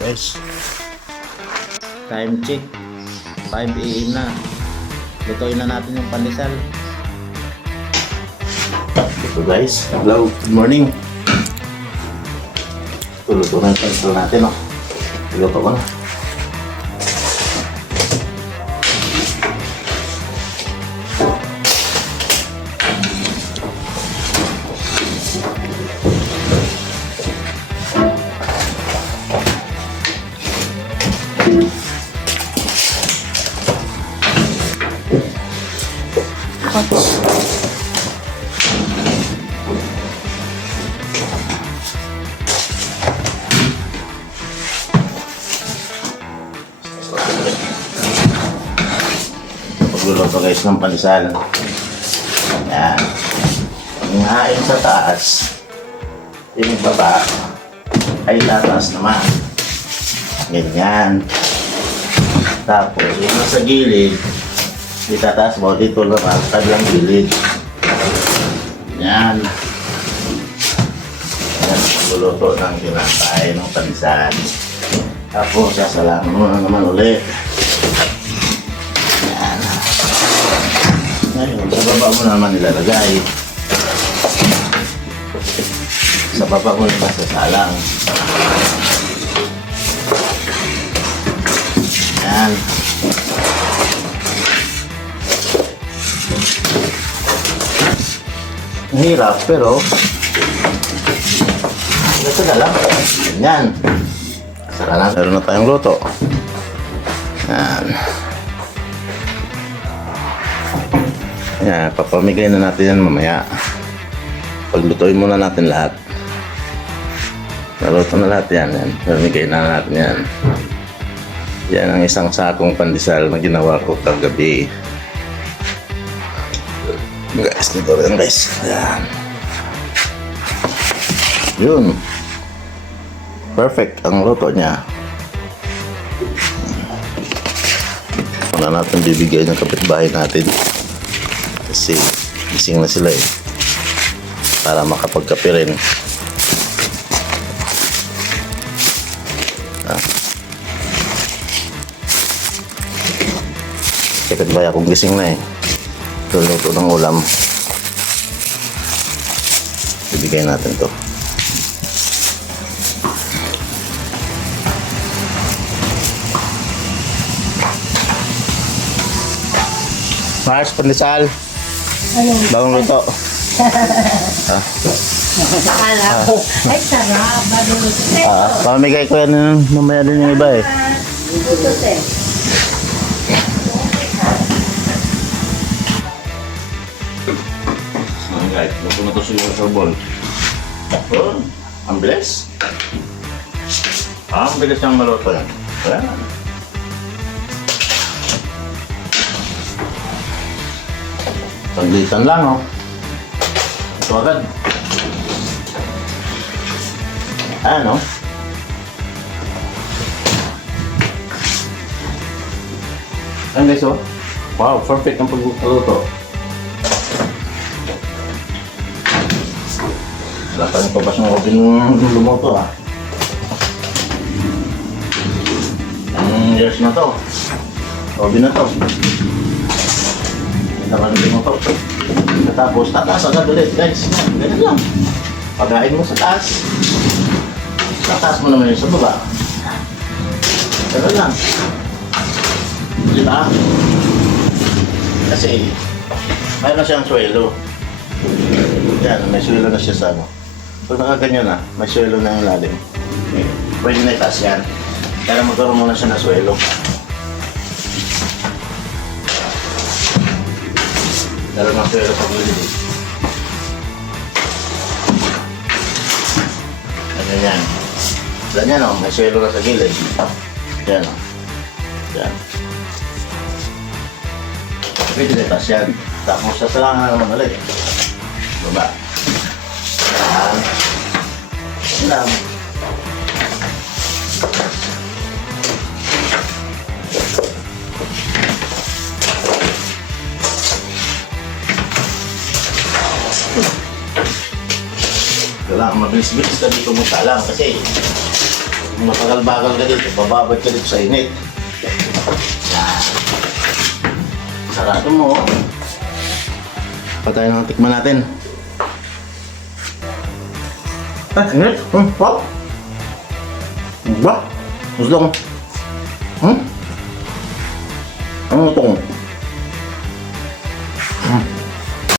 Guys, time check 5 AM na. Lutuin na natin yung pandesal. Ito guys, hello, good morning. Luto na yung pandesal natin, oh. Luto ko na. Pagluluto guys ng pandesal. Yan. Ang hain sa taas, yung baba ay tataas naman. Ganyan. Tapos yung nasa gilid, itataas mo dito naman sa kabilang gilid. Yan. Yan. Pagluluto ng kinakain ng pandesal. Tapos sasalaman mo na naman ulit. Ngayon, sa baba mo naman nilalagay. Sa baba mo naman sasalang. Yan. Mahirap, pero ito na lang. Yan. Sara na. Meron na tayong luto. Yan. Yan, papamigay na natin yan mamaya. Paglutuin muna natin lahat. Naluto na lahat yan. Pamigay na natin yan. Yan ang isang sakong pandesal na ginawa ko kagabi. Guys, dito rin guys. Yan. Yun. Perfect ang luto niya. Wala natin bibigay ng kapitbahay natin. Kasi gising na sila eh. Para makapagkape rin. Kapit ba akong gising na eh. Luluto ng ulam. Bibigay natin to. Mars, pandesal. Bagong luto. Akala ko, ay sarap, bagong luto. Pamigay ko yan mamaya din yung iba eh. Luto, sir. Guys, luto na to sa bowl. Oh, ang bilis. Ang bilis niyang maluto yan. Ayan. Paglitan lang, oh. Ito agad. Ayan, oh. Ayan guys, oh. Wow, perfect ang pagluto. Wala pa rin pabas ng oven ng lumoto, ah. Years na to. Oven na to. Nakalimutin mo to. Tapos tataas agad ulit guys. Ganyan lang. Pagain mo sa taas. Tataas mo naman yung sa baba. Ganyan lang. Diba? Kasi mayroon na siyang swelo. Yan, may swelo na siya sa ano. Pag nakaganyan na, may swelo na yung lalim. Pwede na itaas yan. Kaya magkaroon muna siya na swelo. Meron ng swelo pag ulili. Ganyan. Ganyan o, may swelo na sa gilid. Yan o. Yan. Pwede na itaas yan. Tapos sasalangan na naman ulit. Baba. Yan. Yan lang. Kailangan mabilis-bilis ka dito mo salang kasi mapagal-bagal ka dito, bababad ka dito sa init. Yan. Sarado mo. Patay na tikman natin. Init. Wow. Ba? Gusto ko. Ano itong?